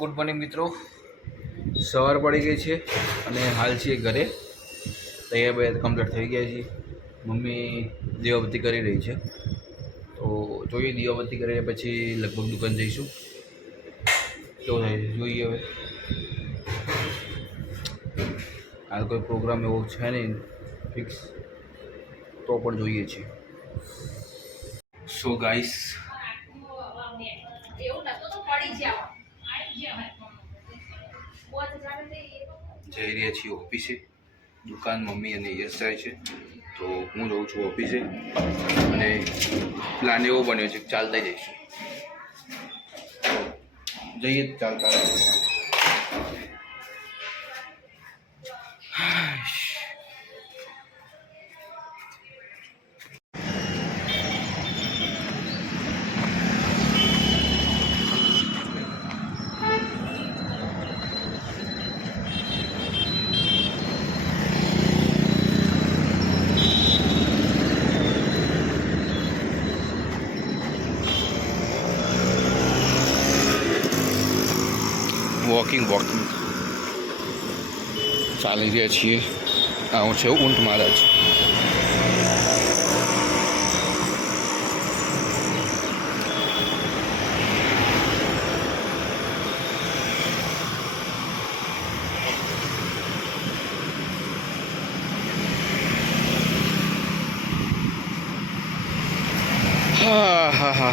Good morning મિત્રો. સવાર પડી ગઈ છે અને હાલ છીએ ઘરે. તૈયાર બે કમ્પ્લીટ થઈ ગયા છીએ. મમ્મી દીવાબત્તી કરી રહી છે, તો જોઈએ દીવાબત્તી કરીને પછી લગભગ દુકાન જઈશું. કેવું થાય છે જોઈએ. હવે હાલ કોઈ પ્રોગ્રામ એવો છે નહીં ફિક્સ, તો પણ જોઈએ છીએ. સો ગાઈસ, જઈ રહ્યા છીએ ઓફિસે. દુકાન મમ્મી અને યશ જાય છે, તો હું રહું છું ઓફિસે. અને પ્લાન એવો બન્યો છે કે ચાલતા જઈશું. જઈએ ચાલતા. વોકિંગ ચાલી રહ્યા છીએ. આવું છે ઊંટ મહારાજ.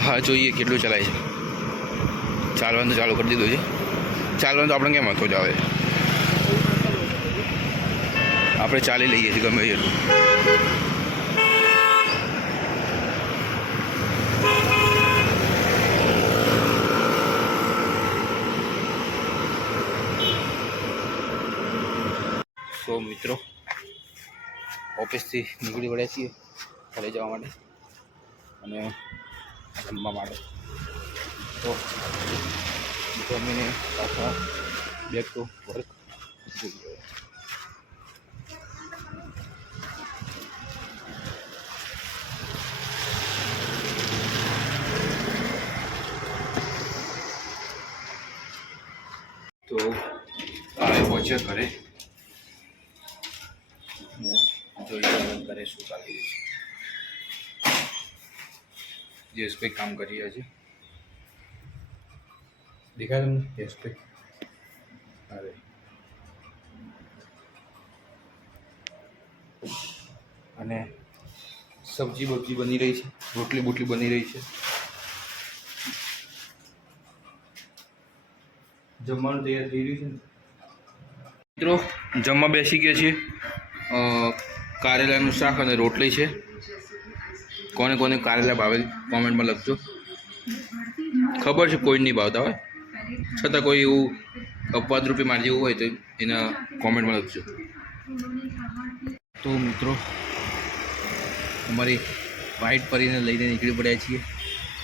હા જોઈએ કેટલું ચલાય છે. ચાલવાનું તો ચાલુ કરી દીધું છે. ચાલવાનું તો આપણે કેમ હતો જ આવે, આપણે ચાલી લઈએ છીએ ગમે એટલું. સો મિત્રો, ઓફિસથી નીકળી પડ્યા છીએ ઘરે જવા માટે અને જમવા માટે. તો જમીને પાછા બેક ટુ વર્ક. તો આવી પહોંચ્યા ઘરે. જોઈએ ઘરે શું ચાલી રહ્યું છે. જયેશભાઈ કામ કરી રહ્યા છે. દેખાય તમને જયેશભાઈ? અરે અને સબ્જી બબ્જી બની રહી છે, રોટલી બોટલી બની રહી છે. જમવાનું તૈયાર થઈ રહ્યું છે મિત્રો. જમવા બેસી ગયા છીએ. કારેલાનું શાક અને રોટલી છે. કોને કોને કારેલા ભાવે કોમેન્ટમાં લખજો. ખબર છે કોઈ નહીં ભાવતા હોય, છતાં કોઈ એવું અપવાદરૂપી માર જેવું હોય તો એના કોમેન્ટમાં લખજો. તો મિત્રો, અમારી વાઇટ પરીને લઈને નીકળી પડ્યા છીએ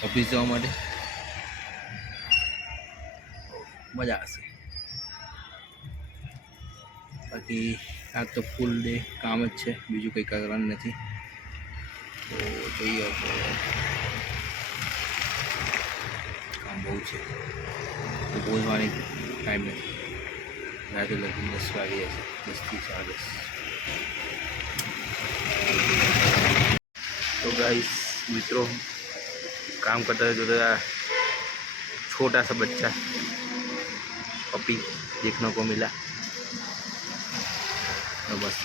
ઓફિસ જવા માટે. મજા આવશે. બાકી આ તો ફૂલ ડે કામ જ છે, બીજું કંઈ કરવાનું નથી. તો જોઈએ, કામ બહુ છે તો બોલવાની ટાઈમ નથી. રાતે લગભગ 10 વાગે છે, 10 થી 10:30. तो गाइस मित्रों, काम करता है जो छोटा सा बच्चा पपी देखने को मिला. मस्त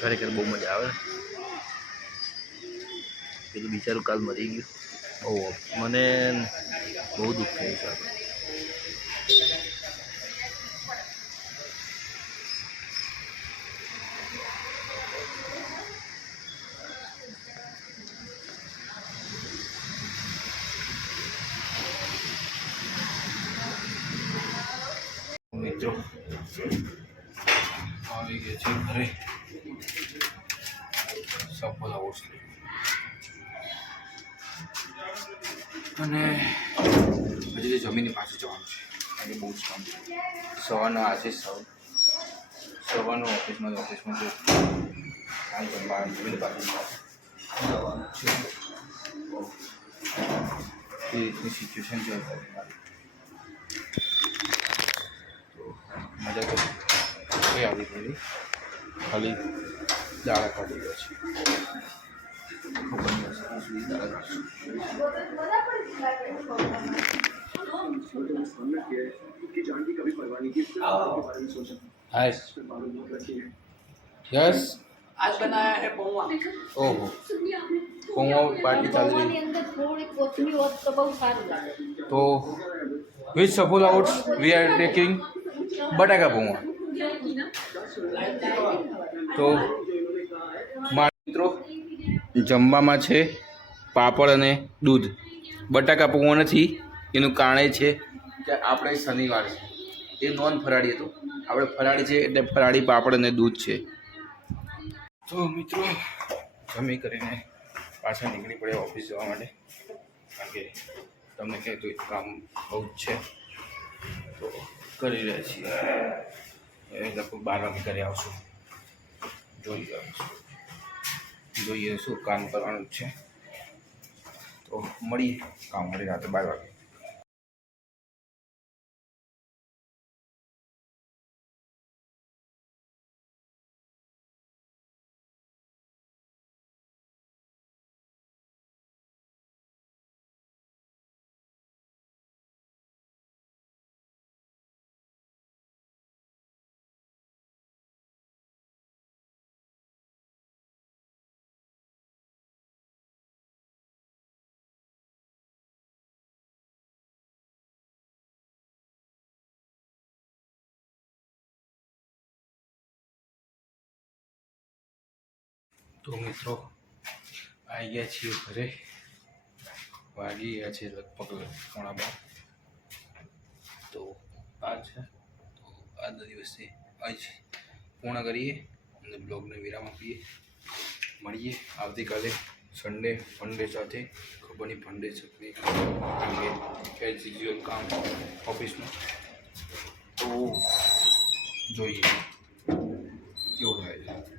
ખરેખર બહુ મજા આવે. પેલું બિચારું કાલ મરી ગયું. મને બહુ દુઃખ થયું છે. મિત્રો આવી ગયા છે ઘરે. સફળ ઓછું અને હજી તો જમીને પાછું જવાનું છે. આજે બહુ જ કામ છે. સવારનો આજે સવારનો ઓફિસમાં છે. કામ જમવાનું જમીને પાછું જવાનું છે. એ રીતની સિચ્યુએશન છે અત્યારે મારી. તો મજા તો કઈ આવી પડી, ખાલી દાડા કાઢી ગયો છે. ખબર નહીં હશે સુધી દાડા કાઢશું. यस आज बनाया है पौवा. ओहो पौवा पार्टी चाली रही. અંદર થોડી કોથમી હોત તો બહુ સારું લાગે. तो विच सफल आउट वी आर टेकिंग बटाका पौवा. તો મિત્રો જમવામાં છે પાપડ અને દૂધ. બટાકા પૌવા નથી, એનું કારણ એ છે કે આપણે શનિવાર છે, એ નોન ફરાળી હતું, આપણે ફરાળી છે એટલે ફરાળી પાપડ અને દૂધ છે. તો મિત્રો જમી કરીને પાછા નીકળી પડ્યા ઓફિસ જવા માટે, કારણ કે તમને કહેતું કામ બહુ જ છે, તો કરી રહ્યા છીએ. એ લગભગ 12 વાગે ઘરે આવશું. જોઈએ શું કામ કરવાનું છે. તો મળીએ કામ કરી રાતે 12 વાગે. તો મિત્રો આવી ગયા છીએ ઘરે. વાગી ગયા છે લગભગ 11:15. તો આ છે, તો આજના દિવસે આજ પૂર્ણ કરીએ અને બ્લોગને વિરામ આપીએ. મળીએ આવતીકાલે સન્ડે ફંડે સાથે. ખબર નહીં ફંડે છે કે એઝ યુઝ્યુઅલ કામ ઓફિસનું. તો જોઈએ કેવું થાય છે.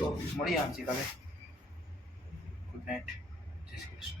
તો મળીએ આવતીકાલે. Good night. જય શ્રી કૃષ્ણ.